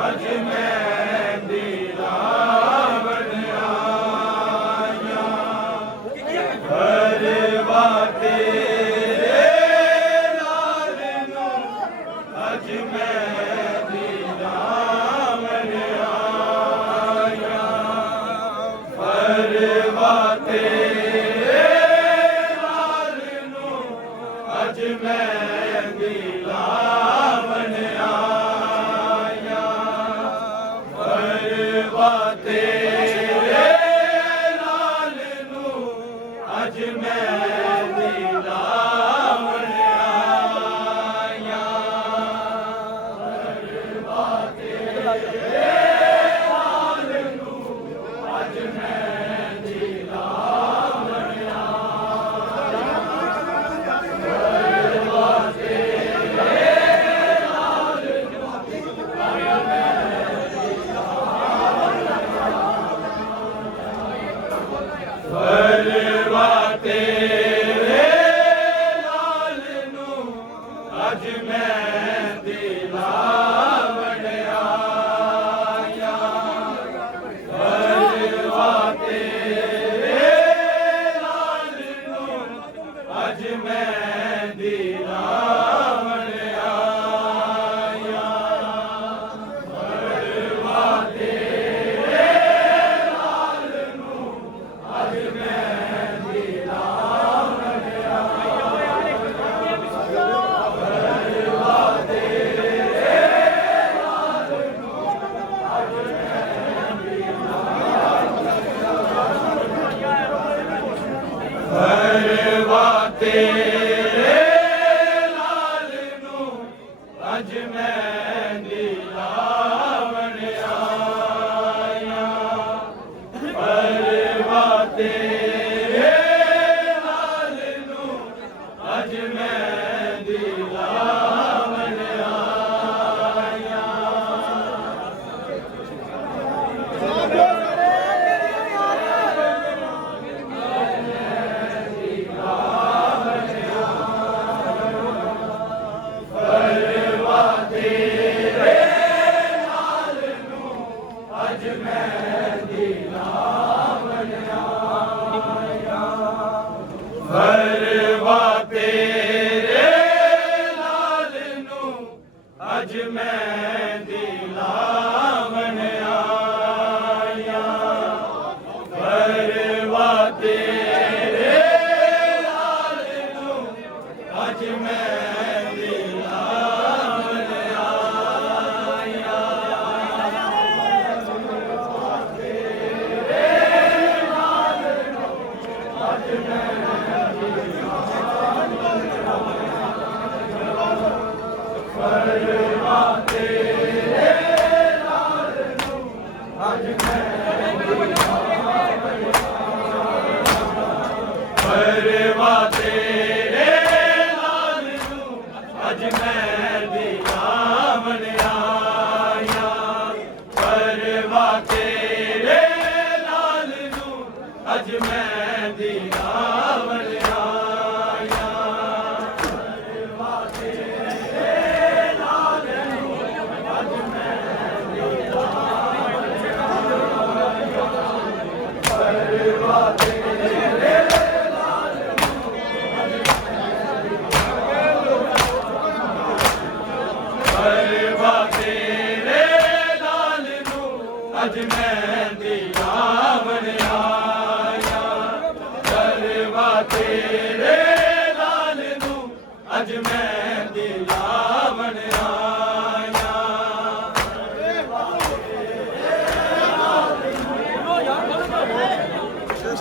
ਅਜ ਮਹਿੰਦੀ ਲਾਵਣ ਆਇਆ ਪਰਵਾ ਤੇਰੇ ਲਾਲ ਨੂੰ ਅਜ ਮਹਿੰਦੀ ਲਾਵਣ ਆਇਆ ਪਰਵਾ ਤੇਰੇ ਲਾਲ ਨੂੰ ਅਜ ਮਹਿੰਦੀ ਲਾਵਣ ਆਇਆ ਪਰਵਾ ਤੇਰੇ ਲਾਲ ਨੂੰ ਅਜ ਮਹਿੰਦੀ ਲਾਵਣ ਆਇਆ ਪਰਵਾ ਤੇਰੇ ਲਾਲ ਨੂੰ ਅਜ ਮਹਿੰਦੀ ਲਾਵਣ ਪਰਵਾ ਤੇਰੇ ਲਾਲ ਨੂੰ ਅਜ ਮਹਿੰਦੀ ਲਾਵਣ ਆਇਆ ਪਰਵਾ ਤੇਰੇ ਲਾਲ ਨੂੰ ਅਜ ਮਹਿੰਦੀ ਲਾਵਣ ਆਇਆ ਪਰਵਾ ਤੇਰੇ ਲਾਲ ਨੂੰ ਅਜ ਮਹਿੰਦੀ ਲਾਵਣ ਪਰਵਾ ਤੇਰੇ ਲਾਲ ਨੂੰ ਅਜ ਮਹਿੰਦੀ ਪਰਵਾ ਤੇਰੇ ਲਾਲ ਨੂੰ ਅਜ ਮਹਿੰਦੀ ਲਾਵਣ ਆਇਆ ਪਰਵਾ ਤੇਰੇ ਲਾਲ ਨੂੰ ਅਜ ਮਹਿੰਦੀ ਲਾਵਣ ਆਇਆ ਪਰਵਾ ਤੇਰੇ ਲਾਲ ਨੂੰ ਅਜ ਮਹਿੰਦੀ ਲਾਵਣ ਆਇਆ ਪਰਵਾ ਤੇਰੇ ਲਾਲ ਨੂੰ ਅਜ ਮਹਿੰਦੀ ਲਾਵਣ ਆਇਆ ਪਰਵਾ ਤੇਰੇ ਲਾਲ ਨੂੰ ਅਜ ਮਹਿੰਦੀ ਲਾਵਣ ਆਇਆ ਪਰਵਾ ਤੇਰੇ ਲਾਲ ਨੂੰ ਅਜ ਮਹਿੰਦੀ ਪਰਵਾ ਤੇਰੇ ਲਾਲ ਨੂੰ ਅਜ ਮਹਿੰਦੀ ਲਾਵਣ ਆਇਆ ਪਰਵਾ ਤੇਰੇ ਲਾਲ ਨੂੰ ਅਜ ਮਹਿੰਦੀ ਲਾਵਣ ਆਇਆ ਪਰਵਾ ਤੇਰੇ ਲਾਲ ਨੂੰ ਅਜ ਮਹਿੰਦੀ ਪਰਵਾ ਤੇਰੇ ਲਾਲ ਨੂੰ ਪਰਵਾ ਤੇਰੇ ਲਾਲ ਨੂੰ ਅਜ ਮਹਿੰਦੀ ਲਾਵਣ ਆਇਆ ਪਰਵਾ ਤੇਰੇ ਲਾਲ ਨੂੰ ਅਜ ਮਹਿੰਦੀ ਲਾਵਣ ਆਇਆ ਪਰਵਾ ਤੇਰੇ ਲਾਲ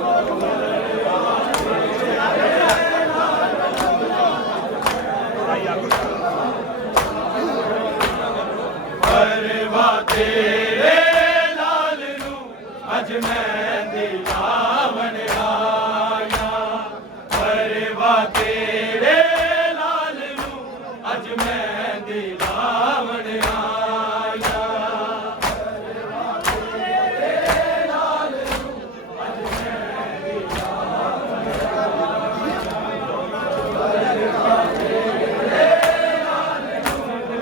ਨੂੰ ਅਜ ਮਹਿੰਦੀ ਲਾਵਣ ਆਇਆ ਪਰਵਾ ਤੇਰੇ ਲਾਲ ਨੂੰ ਅਜ ਮਹਿੰਦੀ ਲਾਵਣ ਆਇਆ ਪਰਵਾ ਤੇਰੇ ਲਾਲ ਨੂੰ ਅਜ ਮਹਿੰਦੀ ਲਾਵਣ ਆਇਆ ਪਰਵਾ ਤੇਰੇ ਲਾਲ ਨੂੰ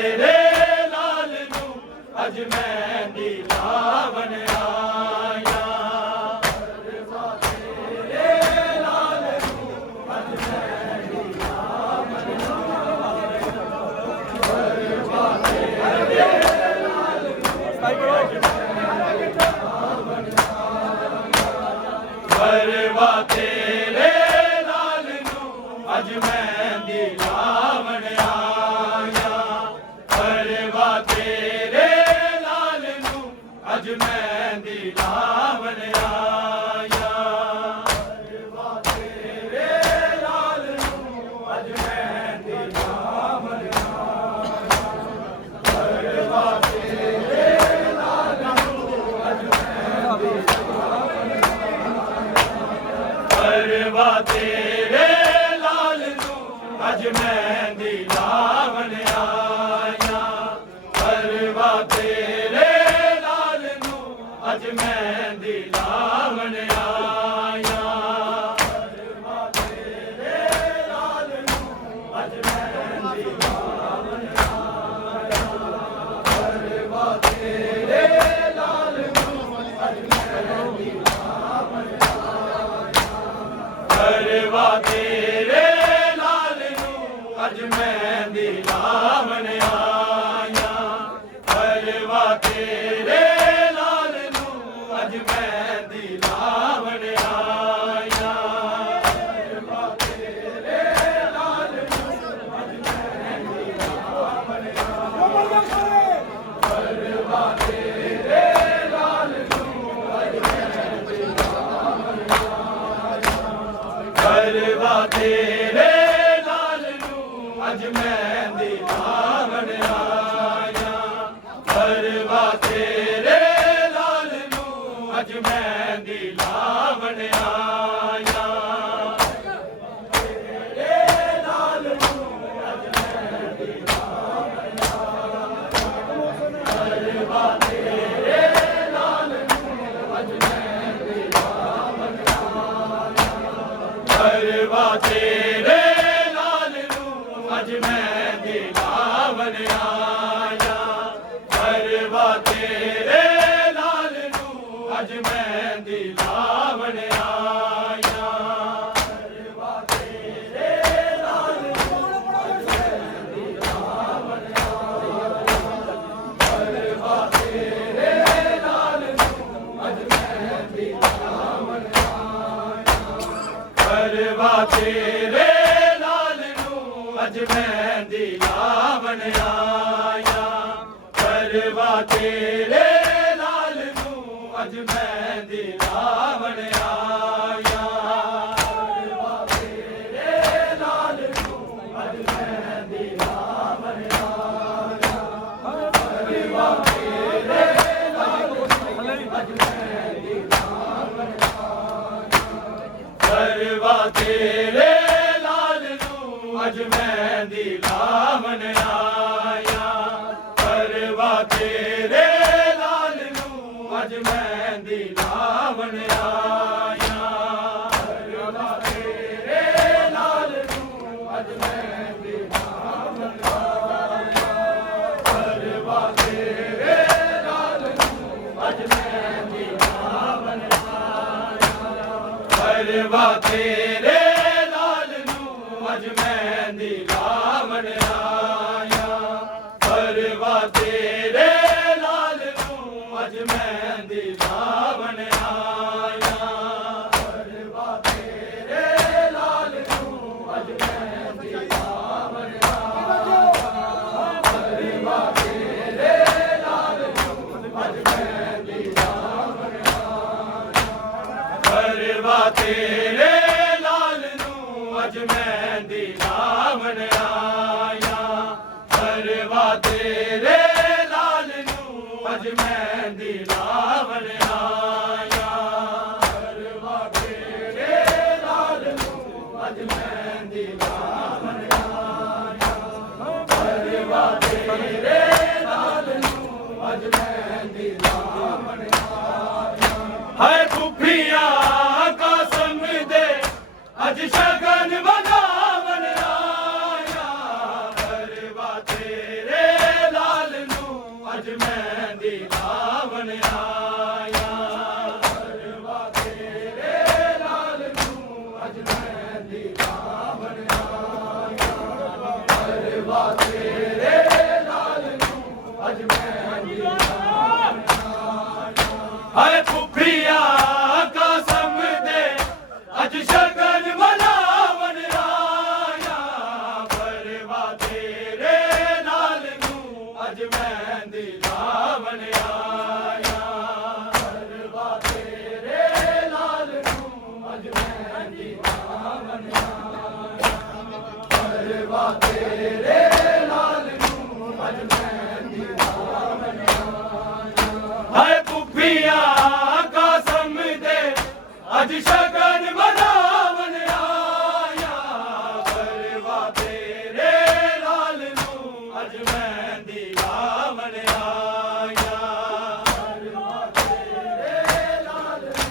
ਤੇਰੇ ਲਾਲ ਨੂੰ ਅੱਜ ਮਹਿੰਦੀ ਲਾਵਣ ਆਇਆ ਪਰਵਾ ਤੇਰੇ ਲਾਲ ਨੂੰ ਅੱਜ ਮਹਿੰਦੀ ਲਾਵਣ ਆਇਆ ਪਰਵਾ ਤੇਰੇ ਲਾਲ ਨੂੰ ਅੱਜ ਮਹਿੰਦੀ ਲਾਵਣ ਆਇਆ ਪਰਵਾ ਤੇਰੇ ਲਾਲ ਨੂੰ ਅੱਜ ਮਹਿੰਦੀ ਲਾਵਣ ਆਇਆ ਪਰਵਾ ਤੇਰੇ ਲਾਲ ਨੂੰ ਅੱਜ ਮਹਿੰਦੀ ਲਾਵਣ ਆਇਆ ਪਰਵਾ ਤੇਰੇ ਲਾਲ ਨੂੰ ਅੱਜ ਮਹਿੰਦੀ ਲਾਵਣ ਆਇਆ ਪਰਵਾ ਤੇਰੇ ਲਾਲ ਨੂੰ ਅੱਜ ਮਹਿੰਦੀ ਲਾਵਣ ਪਰਵਾ ਤੇਰੇ ਲਾਲ ਨੂੰ ਅੱਜ ਮਹਿੰਦੀ ਲਾਵਣ ਆਇਆ ਪਰਵਾ ਤੇਰੇ ਲਾਲ ਨੂੰ ਅੱਜ ਮਹਿੰਦੀ ਲਾਵਣ ਆਇਆ ਪਰਵਾ ਤੇਰੇ ਲਾਲ ਨੂੰ ਅੱਜ ਮਹਿੰਦੀ ਲਾਵਣ ਆਇਆ ਪਰਵਾ ਤੇਰੇ ਲਾਲ ਨੂੰ ਅੱਜ ਮਹਿੰਦੀ ਲਾਵਣ ਪਰਵਾ ਤੇਰੇ ਲਾਲ ਨੂੰ ਅੱਜ ਮਹਿੰਦੀ ਲਾਵਣ ਆਇਆ ਪਰਵਾ ਤੇਰੇ ਲਾਲ ਨੂੰ ਅੱਜ ਮਹਿੰਦੀ ਲਾਵਣ ਆਇਆ ਪਰਵਾ ਤੇਰੇ ਲਾਲ ਨੂੰ ਅੱਜ ਮਹਿੰਦੀ ਲਾਵਣ ਆਇਆ ਪਰਵਾ ਤੇਰੇ ਲਾਲ ਨੂੰ ਅੱਜ ਮਹਿੰਦੀ ਲਾਵਣ ਪਰਵਾ ਤੇਰੇ ਲਾਲ ਨੂੰ ਅੱਜ ਮਹਿੰਦੀ ਲਾਵਣ ਆਇਆ ਪਰਵਾ ਤੇਰੇ ਲਾਲ ਨੂੰ ਅੱਜ ਮਹਿੰਦੀ ਲਾਵਣ ਆਇਆ ਤੇਰੇ ਲਾਲ ਨੂੰ ਅੱਜ ਮਹਿੰਦੀ ਲਾਵਣ ਪਰਵਾ ਤੇਰੇ ਲਾਲ ਨੂੰ ਅੱਜ ਮਹਿੰਦੀ ਲਾਵਣ ਪਰਵਾ ਤੇਰੇ ਲਾਲ ਨੂੰ ਅੱਜ ਮਹਿੰਦੀ ਲਾਵਣ ਆਇਆ ਪਰਵਾ ਤੇਰੇ ਲਾਲ ਨੂੰ ਅੱਜ ਮਹਿੰਦੀ ਲਾਵਣ ਆਇਆ ਪਰਵਾ ਤੇਰੇ ਲਾਲ ਨੂੰ ਅੱਜ ਮਹਿੰਦੀ ਲਾਵਣ ਪਰਵਾ ਤੇਰੇ ਲਾਲ ਨੂੰ ਅੱਜ ਮਹਿੰਦੀ ਲਾਵਣ ਪਰਵਾ ਤੇਰੇ ਲਾਲ ਨੂੰ ਅੱਜ ਮਹਿੰਦੀ ਲਾਵਣ ਆਇਆ ਪਰਵਾ ਤੇਰੇ ਲਾਲ ਨੂੰ ਅੱਜ ਮਹਿੰਦੀ ਲਾਵਣ ਆਇਆ ਪਰਵਾ ਤੇਰੇ ਲਾਲ ਨੂੰ ਅੱਜ ਮਹਿੰਦੀ ਲਾਵਣ ਆਇਆ ਪਰਵਾ ਤੇਰੇ ਲਾਲ ਨੂੰ ਅੱਜ ਮਹਿੰਦੀ ਲਾਵਣ ਪਰਵਾ ਤੇਰੇ ਲਾਲ ਨੂੰ ਅੱਜ ਮਹਿੰਦੀ ਲਾਵਣ ਆਇਆ ਪਰਵਾ ਤੇਰੇ ਲਾਲ ਨੂੰ ਅੱਜ ਮਹਿੰਦੀ ਲਾਵਣ ਆਇਆ ਪਰਵਾ ਤੇਰੇ ਲਾਲ ਨੂੰ ਅੱਜ ਮਹਿੰਦੀ ਲਾਵਣ ਆਇਆ ਪਰਵਾ ਤੇਰੇ ਲਾਲ ਨੂੰ ਅੱਜ ਮਹਿੰਦੀ ਲਾਵਣ ਪਰਵਾ ਤੇਰੇ ਲਾਲ ਨੂੰ ਅੱਜ ਮਹਿੰਦੀ ਲਾਵਣ ਆਇਆ ਪਰਵਾ ਤੇਰੇ ਲਾਲ ਨੂੰ ਅੱਜ ਮਹਿੰਦੀ ਲਾਵਣ ਆਇਆ ਪਰਵਾ ਤੇਰੇ ਲਾਲ ਨੂੰ ਅੱਜ ਮਹਿੰਦੀ ਲਾਵਣ ਆਇਆ ਪਰਵਾ ਤੇਰੇ ਲਾਲ ਨੂੰ ਅੱਜ ਮਹਿੰਦੀ ਲਾਵਣ ਪਰਵਾ ਤੇਰੇ ਲਾਲ ਨੂੰ ਅੱਜ ਮਹਿੰਦੀ ਲਾਵਣ ਆਇਆ ਪਰਵਾ ਤੇਰੇ ਲਾਲ ਨੂੰ ਅੱਜ ਮਹਿੰਦੀ ਲਾਵਣ ਆਇਆ ਪਰਵਾ ਤੇਰੇ ਲਾਲ ਨੂੰ ਅੱਜ ਮਹਿੰਦੀ ਲਾਵਣ ਆਇਆ ਪਰਵਾ ਤੇਰੇ ਲਾਲ ਨੂੰ ਅੱਜ ਮਹਿੰਦੀ ਲਾਵਣ ਆਇਆ ਹਾਏ ਭੁੱਖੀਆਂ ਕਸਮ ਦੇ ਅੱਜ ਸ਼ਗਨ ਮਨਾਵਣ ਆਇਆ ਪਰਵਾ ਤੇਰੇ ਅੱਜ ਮਹਿੰਦੀ ਲਾਵਣ ਆਇਆ ਪਰਵਾ ਤੇਰੇ ਲਾਲ ਨੂੰ ਅੱਜ ਮਹਿੰਦੀ ਲਾਵਣ ਆਇਆ ਪਰਵਾ ਤੇਰੇ ਲਾਲ ਨੂੰ ਅੱਜ ਮਹਿੰਦੀ ਲਾਵਣ ਆਇਆ ਹਾਏ ਫੁੱਫੀਆ ਕਸਮ ਦੇ ਅੱਜ ਸ਼ਗਨ ਮਨਾਵਣ ਆਇਆ ਪਰਵਾ ਤੇਰੇ ਲਾਲ ਨੂੰ ਅੱਜ ਮਹਿੰਦੀ ਲਾਵਣ ਆਇਆ ਪਰਵਾ ਤੇਰੇ ਲਾਲ ਨੂੰ ਅੱਜ ਮਹਿੰਦੀ ਲਾਵਣ ਆਇਆ ਪਰਵਾ ਤੇਰੇ ਲਾਲ ਨੂੰ ਅੱਜ ਮਹਿੰਦੀ ਲਾਵਣ ਆਇਆ ਹਾਏ ਫੁੱਫੀਆ ਕਸਮ ਦੇ ਅੱਜ ਸ਼ਗਨ ਮਨਾਵਣ ਆਇਆ ਪਰਵਾ ਤੇਰੇ ਲਾਲ ਨੂੰ ਅੱਜ ਮਹਿੰਦੀ ਲਾਵਣ ਆਇਆ ਪਰਵਾ ਤੇਰੇ ਲਾਲ ਨੂੰ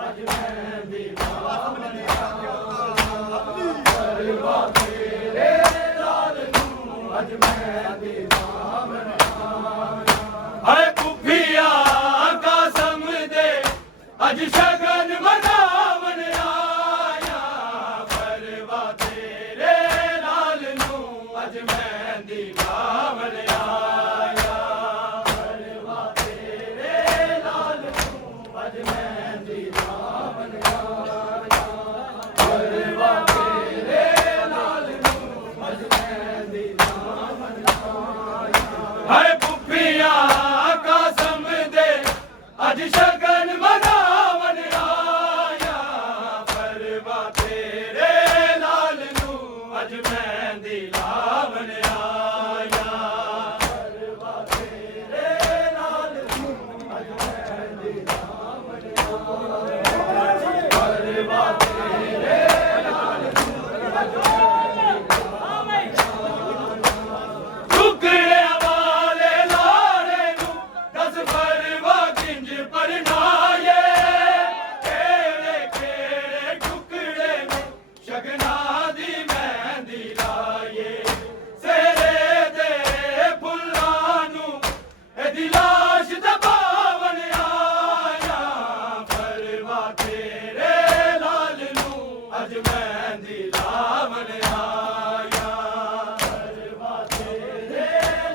ਅੱਜ ਮਹਿੰਦੀ ਲਾਵਣ ਆਇਆ ਪਰਵਾ ਤੇਰੇ ਲਾਲ ਨੂੰ ਅੱਜ ਮਹਿੰਦੀ ਲਾਵਣ ਆਇਆ ਹਾਏ ਫੁੱਫੀਆ ਕਸਮ ਦੇ ਅੱਜ ਸ਼ਗਨ ਮਨਾਵਣ ਆਇਆ ਪਰਵਾ ਤੇਰੇ ਲਾਲ ਨੂੰ ਅੱਜ ਮਹਿੰਦੀ ਲਾਵਣ ਆਇਆ ਪਰਵਾ ਤੇਰੇ ਲਾਲ ਨੂੰ ਅੱਜ ਮਹਿੰਦੀ ਲਾਵਣ ਆਇਆ ਪਰਵਾ ਤੇਰੇ ਲਾਲ ਨੂੰ ਅੱਜ ਮਹਿੰਦੀ ਲਾਵਣ ਆਇਆ ਹਾਏ ਫੁੱਫੀਆ ਕਸਮ ਦੇ ਅੱਜ ਸ਼ਗਨ ਮਨਾਵਣ ਆਇਆ ਪਰਵਾ ਤੇਰੇ ਲਾਲ ਨੂੰ ਅੱਜ ਮਹਿੰਦੀ ਲਾਵਣ ਆਇਆ ਪਰਵਾ ਤੇਰੇ ਲਾਲ ਨੂੰ ਅੱਜ ਮਹਿੰਦੀ ਲਾਵਣ ਆਇਆ ਪਰਵਾ ਤੇਰੇ ਲਾਲ ਨੂੰ ਅੱਜ ਟੁਕੜਿਆਂ ਵਾਲੇ ਲਾੜੇ ਨੂੰ ਦਸ ਪਰਵਾ ਕਿੰਜ ਪਰਨਾਏ ਕਿਹੜੇ ਕਿਹੜੇ ਟੁਕੜੇ ਨੇ ਸ਼ਗਨਾਂ ਦੀ ਮਹਿੰਦੀ ਲਾਏ ਸਿਰੇ ਦੇ ਫੁੱਲਾਂ ਨੂੰ ਇਹਦੀ ਲਾਸ਼ ਦਬਾਵਣ ਆਇਆ ਪਰਵਾ ਤੇਰੇ ਲਾਲ ਨੂੰ ਅੱਜ ਮਹਿੰਦੀ ਲਾਵਣ ਆਇਆ ਪਰਵਾ ਤੇਰੇ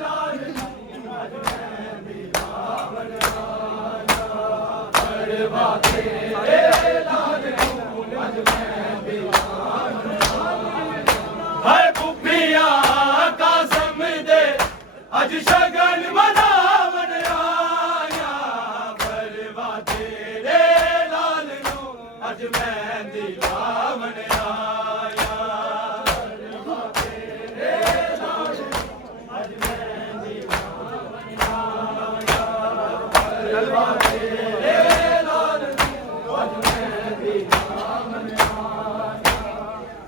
ਲਾਲ ਨੂੰ ਅੱਜ ਮਹਿੰਦੀ ਲਾਵਣ ਆਇਆ ਪਰਵਾ ਤੇਰੇ ਲਾਲ ਨੂੰ ਅੱਜ ਮਹਿੰਦੀ ਲਾਵਣ ਆਇਆ ਹਾਏ ਫੁੱਫੀਆ ਕਸਮ ਦੇ ਅੱਜ ਸ਼ਗਨ ਮਨਾਵਣ ਆਇਆ ਪਰਵਾ ਤੇਰੇ ਲਾਲ ਨੂੰ ਅੱਜ ਮਹਿੰਦੀ ਲਾਵਣ ਆਇਆ ਪਰਵਾ ਤੇਰੇ ਲਾਲ ਨੂੰ ਅੱਜ ਮਹਿੰਦੀ ਲਾਵਣ ਆਇਆ ਪਰਵਾ ਤੇਰੇ ਲਾਲ ਨੂੰ ਅੱਜ ਮਹਿੰਦੀ ਲਾਵਣ ਆਇਆ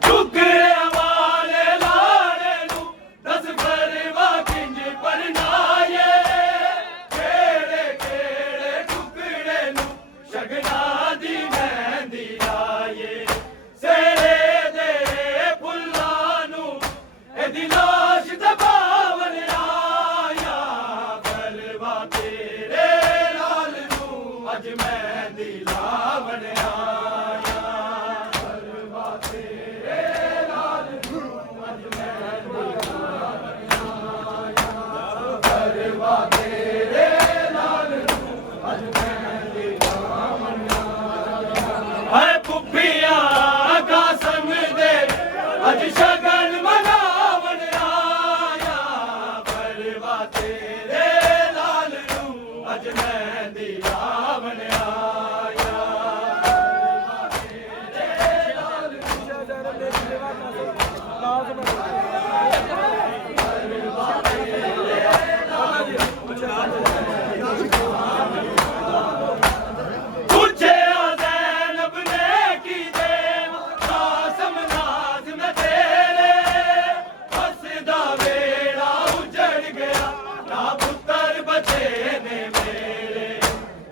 ਟੁਕੜਿਆਂ ਵਾਲੇ ਲਾੜੇ ਨੂੰ ਦਸ ਪਰਵਾ ਕਿੰਜ ਪਰਨਾਏ ਕਿਹੜੇ ਕਿਹੜੇ ਟੁਕੜੇ ਨੂੰ ਸ਼ਗਨਾਂ ਦੀ ਮਹਿੰਦੀ ਲਾਏ ਸਿਰੇ ਦੇ ਫੁੱਲਾਂ ਨੂੰ ਇਹਦੀ ਲਾਸ਼ ਦਬਾਵਣ ਆਇਆ ਪਰਵਾ ਤੇਰੇ ਲਾਲ ਨੂੰ ਅੱਜ ਮਹਿੰਦੀ ਲਾਵਣ ਆਇਆ ਪਰਵਾ ਤੇਰੇ ਲਾਲ ਨੂੰ ਅੱਜ ਮਹਿੰਦੀ ਲਾਵਣ ਆਇਆ ਪਰਵਾ ਤੇਰੇ ਲਾਲ ਨੂੰ ਅੱਜ ਮਹਿੰਦੀ ਲਾਵਣ ਆਇਆ ਹਾਏ ਫੁੱਫੀਆ ਕਸਮ ਦੇ ਅੱਜ ਸ਼ਗਨ ਮਨਾਵਣ ਆਇਆ ਪਰਵਾ ਤੇਰੇ ਲਾਲ ਨੂੰ ਅੱਜ ਮਹਿੰਦੀ ਲਾਵਣ ਆਇਆ ਪਰਵਾ ਤੇਰੇ ਲਾਲ ਪੁੱਛਿਆ ਜ਼ੈਨਬ ਨੇ ਕੀ ਦੇਵਾਂ ਕਾਸਮ ਨਾਜ਼ ਮੈਂ ਤੇਰੇ ਹੱਸਦਾ ਵੇੜਾ ਉਜੜ ਗਿਆ ਨਾ ਪੁੱਤਰ ਬਚੇ ਨੇ ਮੇਰੇ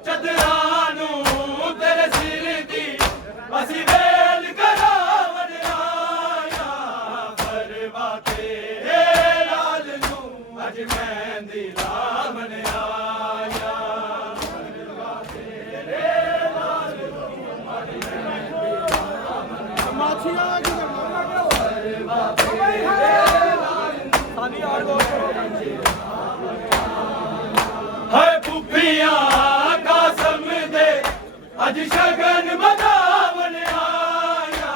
ਚਦਰਾਂ ਨੂੰ ਤੇਰੇ ਸਿਰ ਦੀ ਅਸੀਂ ਵੇਲ ਕਰਾਵਣ ਆਇਆ ਪਰਵਾ ਤੇਰੇ ਲਾਲ ਨੂੰ ਅੱਜ ਮੈਂ ਮਹਿੰਦੀ ਲਾਵਣ ਆਇਆ ਹਾਏ ਫੁੱਫੀਆਂ ਕਾਸਮ ਦੇ ਅੱਜ ਸ਼ਗਨ ਮਨਾਵਣ ਆਇਆ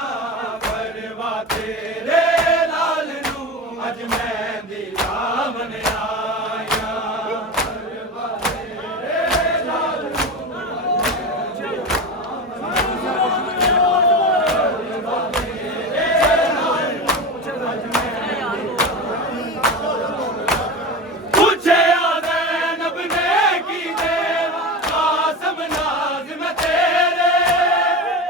ਪਰਵਾ ਤੇਰੇ ਲਾਲ ਨੂੰ ਅੱਜ ਮਹਿੰਦੀ ਲਾਵਣ ਆਇਆ ਪਰਵਾ ਤੇਰੇ ਲਾਲ ਪੁੱਛਿਆ ਜ਼ੈਨਬ ਨੇ ਕੀ ਦੇਵਾਂ ਕਾਸਮ ਨਾਜ਼ਮ ਤੇਰੇ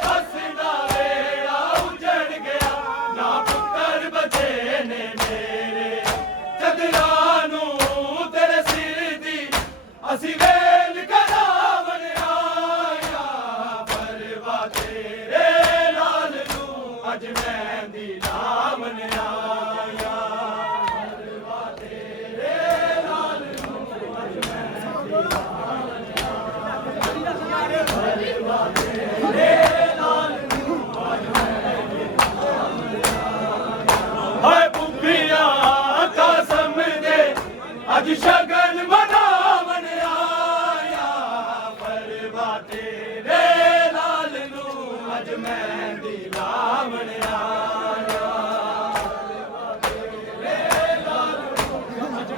ਹੱਸਦਾ ਵੇੜਾ ਉਜੜ ਗਿਆ ਨਾ ਪੁੱਤਰ ਬਚੇ ਨੇ ਮੇਰੇ ਚਦਰਾਂ ਨੂੰ ਤੇਰੇ ਸਿਰ ਦੀ ਅਸੀਂ ਵੇਲ ਕਰਾਵਣ ਆਇਆ ਪਰਵਾ ਤੇਰੇ ਲਾਲ ਨੂੰ ਅੱਜ ਮਹਿੰਦੀ ਲਾਵਣ ਆਇਆ ਪਰਵਾ ਤੇਰੇ ਲਾਲ ਨੂੰ ਅੱਜ ਮਹਿੰਦੀ ਪਰਵਾ ਤੇਰੇ ਲਾਲ ਨੂੰ ਅੱਜ ਮਹਿੰਦੀ ਹਾਏ ਫੁੱਫੀਆਂ ਕਾਸਮ ਦੇ ਅੱਜ ਸ਼ਗਨ ਮਨਾਵਣ ਆਇਆ ਪਰਵਾ ਤੇਰੇ ਲਾਲ ਨੂੰ ਅੱਜ ਮਹਿੰਦੀ ਲਾਵਣ ਆਇਆ ਪਰਵਾ ਤੇਰੇ ਲਾਲ ਨੂੰ ਅੱਜ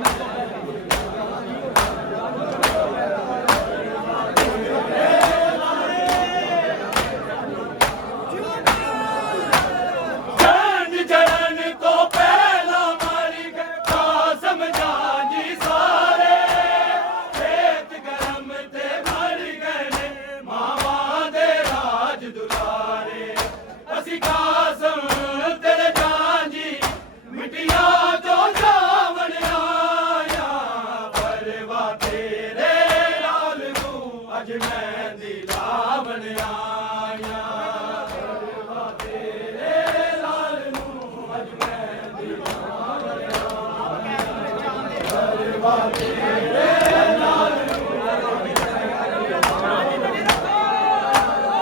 ਚੰਦ ਚੜਨ ਤੋਂ ਪਹਿਲਾਂ ਮਰ ਗਏ ਕਾਸਮ ਜਾਂਜੀ ਸਾਰੇ ਖੇਤ ਗਰਮ ਤੇ ਮਰ ਗਏ ਨੇ ਮਾਵਾਂ ਦੇ ਰਾਜ ਦੁਲਾਰੇ ਅਸੀਂ ਕਾਸਮ ਤੇਰੇ ਜਾਂਜੀ ਮਿੱਟੀਆਂ ਤੋਂ ਜਾਵਣ ਆਇਆ ਪਰਵਾ ਤੇਰੇ ਲਾਲ ਨੂੰ ਅੱਜ ਮਹਿੰਦੀ ਲਾਵਣ ਆਇਆ ਪਰਵਾ ਤੇਰੇ ਲਾਲ ਨੂੰ ਅੱਜ ਮਹਿੰਦੀ ਲਾਵਣ ਆਇਆ ਪਰਵਾ ਤੇਰੇ ਲਾਲ ਨੂੰ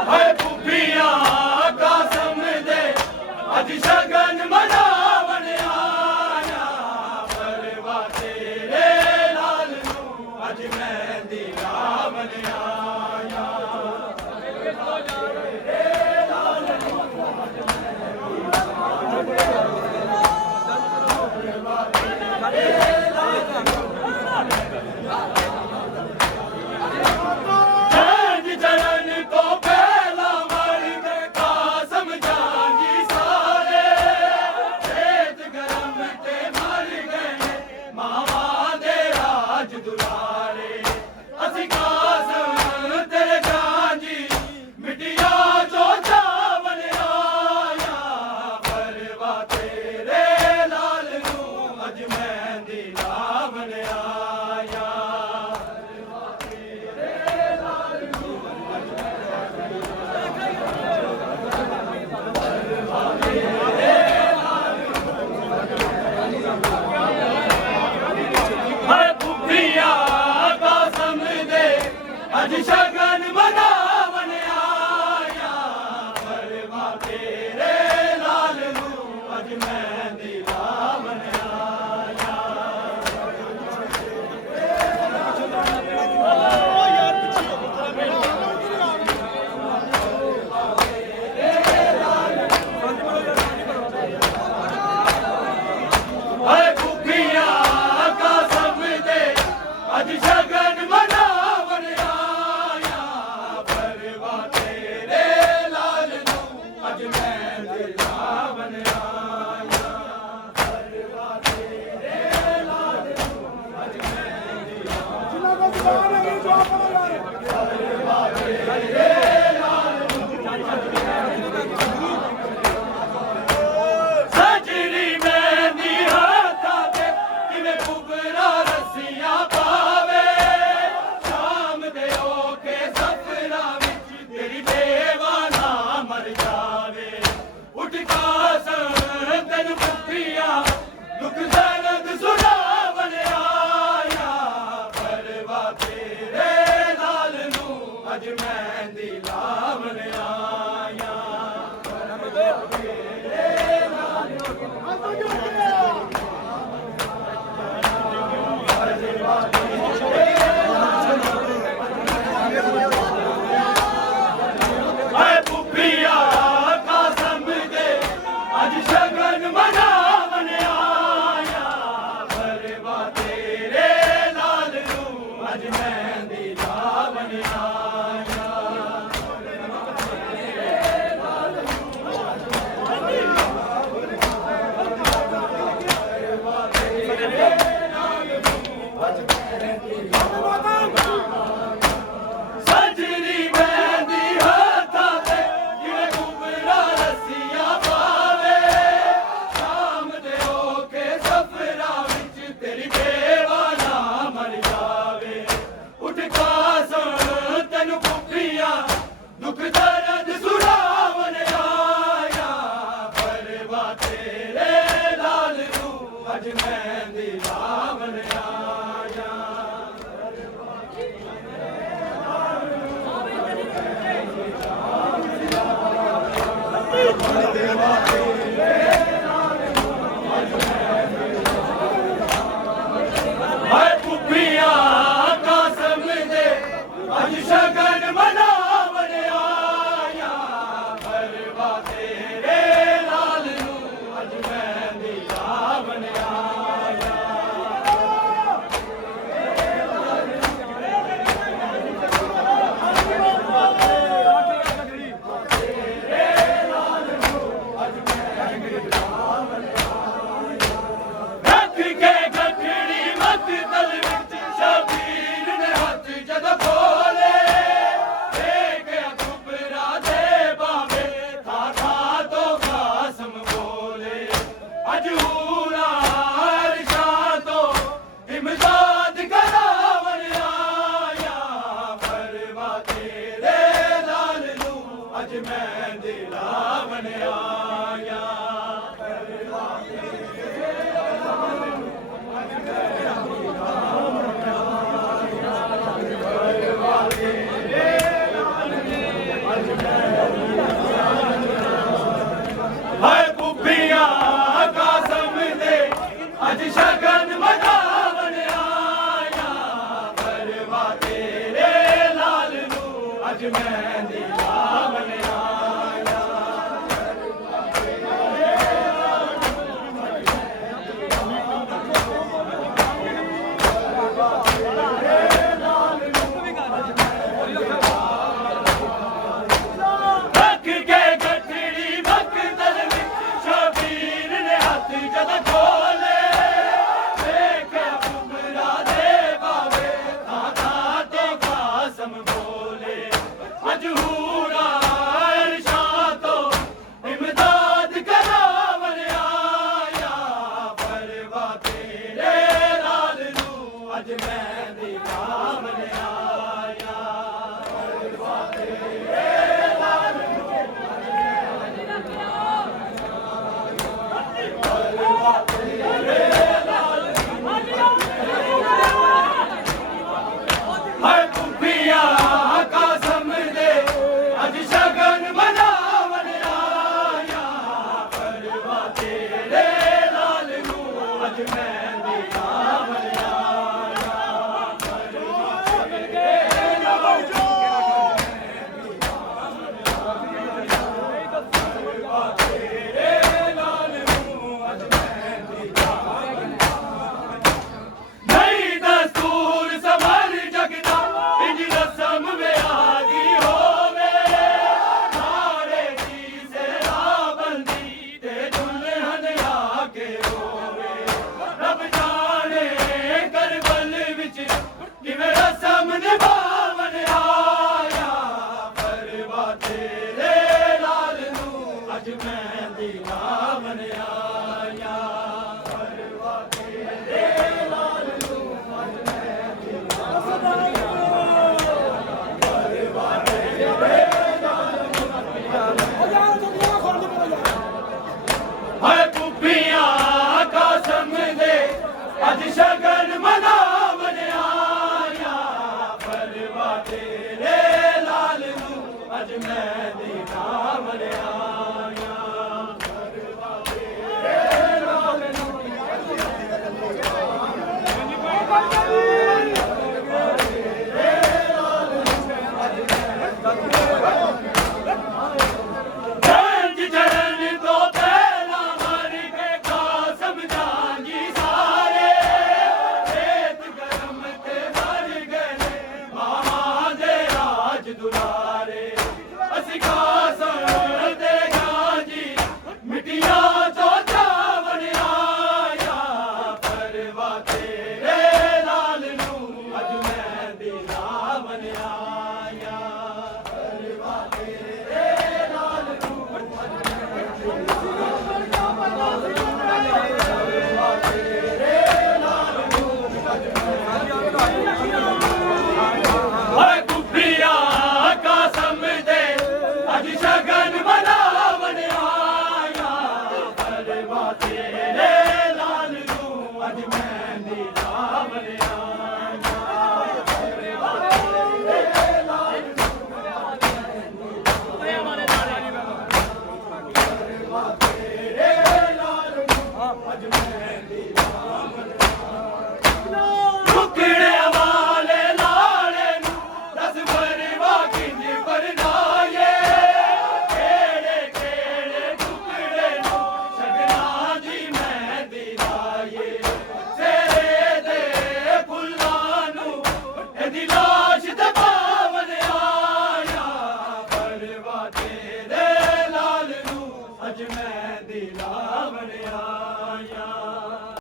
ਹਾਏ ਫੁੱਫੀਆਂ ਕਾਸਮ ਦੇ ਅੱਜ ਸ਼ਗਨ ਮਨਾਵਣ ਆਇਆ ਪਰਵਾ ਤੇਰੇ ਲਾਲ ਨੂੰ ਅੱਜ ਮਹਿੰਦੀ ਲਾਵਣ ਆਇਆ ਚੰਦ ਚੜਨ ਤੋਂ ਪਹਿਲਾਂ ਮਰ ਗਏ ਕਾਸਮ ਜਾਂਜੀ ਸਾਰੇ ਖੇਤ ਗਰਮ ਤੇ ਮਰ ਗਏ ਨੇ ਮਾਵਾਂ ਦੇ ਰਾਜ ਦੁਲਾਰੇ ਅਸੀਂ ਕਾਸਮ ਤੇਰੇ ਜਾਂਜੀ ਮਿੱਟੀਆਂ ਚੋਂ ਜਾਵਣ ਆਇਆ ਪਰਵਾ ਤੇਰੇ ਲਾਲ ਨੂੰ ਅੱਜ ਮਹਿੰਦੀ ਲਾਵਣ ਆਇਆ ਪਰਵਾ ਤੇਰੇ ਲਾਲ ਨੂੰ ਅੱਜ ਹਾਏ ਫੁੱਫੀਆਂ ਕਾਸਮ ਦੇ ਅੱਜ ਸ਼ਗਨ ਮਨਾਵਣ ਆਇਆ ਪਰਵਾ ਤੇਰੇ ਲਾਲ ਨੂੰ ਅੱਜ ਮਹਿੰਦੀ ਲਾਵਣ ਆਇਆ ਹਾਏ ਫੁੱਫੀਆਂ ਕਾਸਮ ਦੇ ਅੱਜ ਸ਼ਗਨ ਮਨਾਵਣ ਆਇਆ ਪਰਵਾ ਤੇਰੇ ਲਾਲ ਨੂੰ ਅੱਜ ਮਹਿੰਦੀ ਲਾਵਣ ਆਇਆ ਪਰਵਾ ਤੇਰੇ ਲਾਲ ਨੂੰ ਅੱਜ ਮਹਿੰਦੀ ਪਰਵਾ ਤੇਰੇ ਲਾਲ ਸਜਰੀ ਮਹਿੰਦੀ ਹੱਥਾਂ ਤੇ ਕਿਵੇਂ ਕੁਬਰਾ ਰੱਸੀਆਂ ਪਾਵੇ ਸ਼ਾਮ ਦੇ ਓਕੇ ਸਫਰਾਂ ਵਿੱਚ ਤੇਰੀ ਬੇਵਾ ਨਾ ਮਰ ਜਾਵੇ ਉੱਠ ਕਾਸਮ ਤੈਨੂੰ ਫੁੱਫੀਆਂ ਦੁੱਖ ਦਰਦ ਸੁਣਾਵਣ ਆਇਆ ਅੱਜ ਮਹਿੰਦੀ ਲਾਵਣ ਆਇਆ ਆਏ ਪੁੱਪੀਆ ਕਾਸਮ ਦੇ ਅੱਜ ਸ਼ਗਨ ਮਨਾਵਣ ਆਇਆ ਪਰਵਾ ਤੇਰੇ ਲਾਲ ਨੂੰ ਅੱਜ ਮਹਿੰਦੀ ਲਾਵਣ ਆਇਆ ਸਜਣੀ ਮਹਿੰਦੀ ਹੱਥਾਂ ਤੇ ਜਿਵੇਂ ਕੁਬਰਾ ਰੱਸੀਆਂ ਪਾਵੇ ਸ਼ਾਮ ਦੇ ਓਕੇ ਸਫਰਾਂ ਵਿੱਚ ਤੇਰੀ ਬੇਵਾ ਨਾ ਮਰ ਜਾਵੇ ਉੱਠ ਕਾਸਮ ਤੈਨੂੰ ਪੁੱਪੀਆਂ ਦੁੱਖ ਦਰਦ ਸੁਣਾਵਣ ਆਇਆ ਪਰਵਾ ਤੇਰੇ ਲਾਲ ਨੂੰ ਅੱਜ ਮਹਿੰਦੀ ਲਾਵਣ ਆਇਆ ਹਾਏ ਪੁੱਪੀਆ ਕਾਸਮ ਦੇ ਅੱਜ ਸ਼ਗਨ ਮਨਾਵਣ ਆਇਆ ਪਰਵਾ ਤੇਰੇ ਲਾਲ ਨੂੰ ਅੱਜ ਮਹਿੰਦੀ ਲਾਵਣ ਆਇਆ ਰੱਖ ਕੇ ਗੱਠੜੀ ਮਕਤਲ ਵਿੱਚ ਸ਼ਬੀਰ ਨੇ ਹੱਥ ਜਦ ਖੋਲੇ ਦੇਖਿਆ ਕੁਬਰਾ ਦੇ ਬਾਵੇ ਥਾਂ ਥਾਂ ਤੋਂ ਕਾਸਮ ਬੋਲੇ ਅੱਜ ਹੂਰਾ ਅਰਸ਼ਾਂ ਤੋਂ ਇਮਦਾਦ ਕਰਾਵਣ ਆਇਆ ਪਰਵਾ ਤੇਰੇ ਲਾਲ ਨੂੰ ਅੱਜ ਮਹਿੰਦੀ ਲਾਵਣ ਆਇਆ ਹਾਏ ਪੁੱਪੀਆ ਕਾਸਮ ਦੇ ਅੱਜ ਸ਼ਗਨ ਮਨਾਵਣ ਆਇਆ ਪਰਵਾ ਤੇਰੇ ਲਾਲ ਨੂੰ ਅੱਜ ਮਹਿੰਦੀ ਲਾਵਣ ਆਇਆ ਰੱਖ ਕੇ ਗੱਠੜੀ ਮਕਤਲ ਵਿੱਚ ਸ਼ਬੀਰ ਨੇ ਹੱਥ ਜਦ ਖੋਲੇ ਦੇਖਿਆ ਕੁਬਰਾ ਦੇ ਬਾਵੇ ਥਾਂ ਥਾਂ ਤੋਂ ਕਾਸਮ ਬੋਲੇ ਅੱਜ ਹੂਰਾ ਦੁਲਾਰੇ ਅਸੀਂ ਖਾਸ ਤੇਰੇ ਗਾਂ ਜੀ ਮਿੱਟੀਆਂ ਤੋਂ ਚਾਵਣ ਆਇਆ ਪਰਵਾ ਤੇਰੇ ਲਾਲ ਨੂੰ ਅੱਜ ਮੈਂ ਦਿਲਾਵਨ ਆਇਆ ਪਰਵਾ ਤੇਰੇ ਲਾਲ ਨੂੰ ਓਏ ਕੁੱਪੀਆ ਕਸਮ ਦੇ ਅੱਜ ਸ਼ਗਨ ਮਨਾਵਣ ਆਇਆ ਪਰਵਾ ਤੇਰੇ ਲਾਲ ਨੂੰ ਅੱਜ ਮੈਂ ਦਿਲਾਵਨ ਆਇਆ ਪਰਵਾ ਤੇਰੇ ਲਾਲ ਨੂੰ ਪਰਵਾ ਤੇਰੇ ਲਾਲ ਨੂੰ ਅੱਜ ਮੈਂ ਦਿਲਾਵਨ ਟੁਕੜੇ ਵਾਲੇ ਲਾਲੇ ਨੂੰ ਦਸ ਵਰਵਾ ਕਿੰਜ ਵਰਨਾਏ ਕਿਹੜੇ ਕਿਹੜੇ ਟੁਕੜੇ ਨੂੰ ਸ਼ਗਨਾਂ ਦੀ ਮੈਂ ਦਿਲਾਏ ਤੇਰੇ ਦੇ ਫੁੱਲਾਂ ਨੂੰ ਇਹਦੀ ਲਾਸ਼ ਦਬਾਵਣ ਆਇਆ ਪਰਵਾ ਤੇਰੇ ਲਾਲ ਨੂੰ ਅੱਜ ਮੈਂ ਦਿਲਾਵਣ ਆਇਆ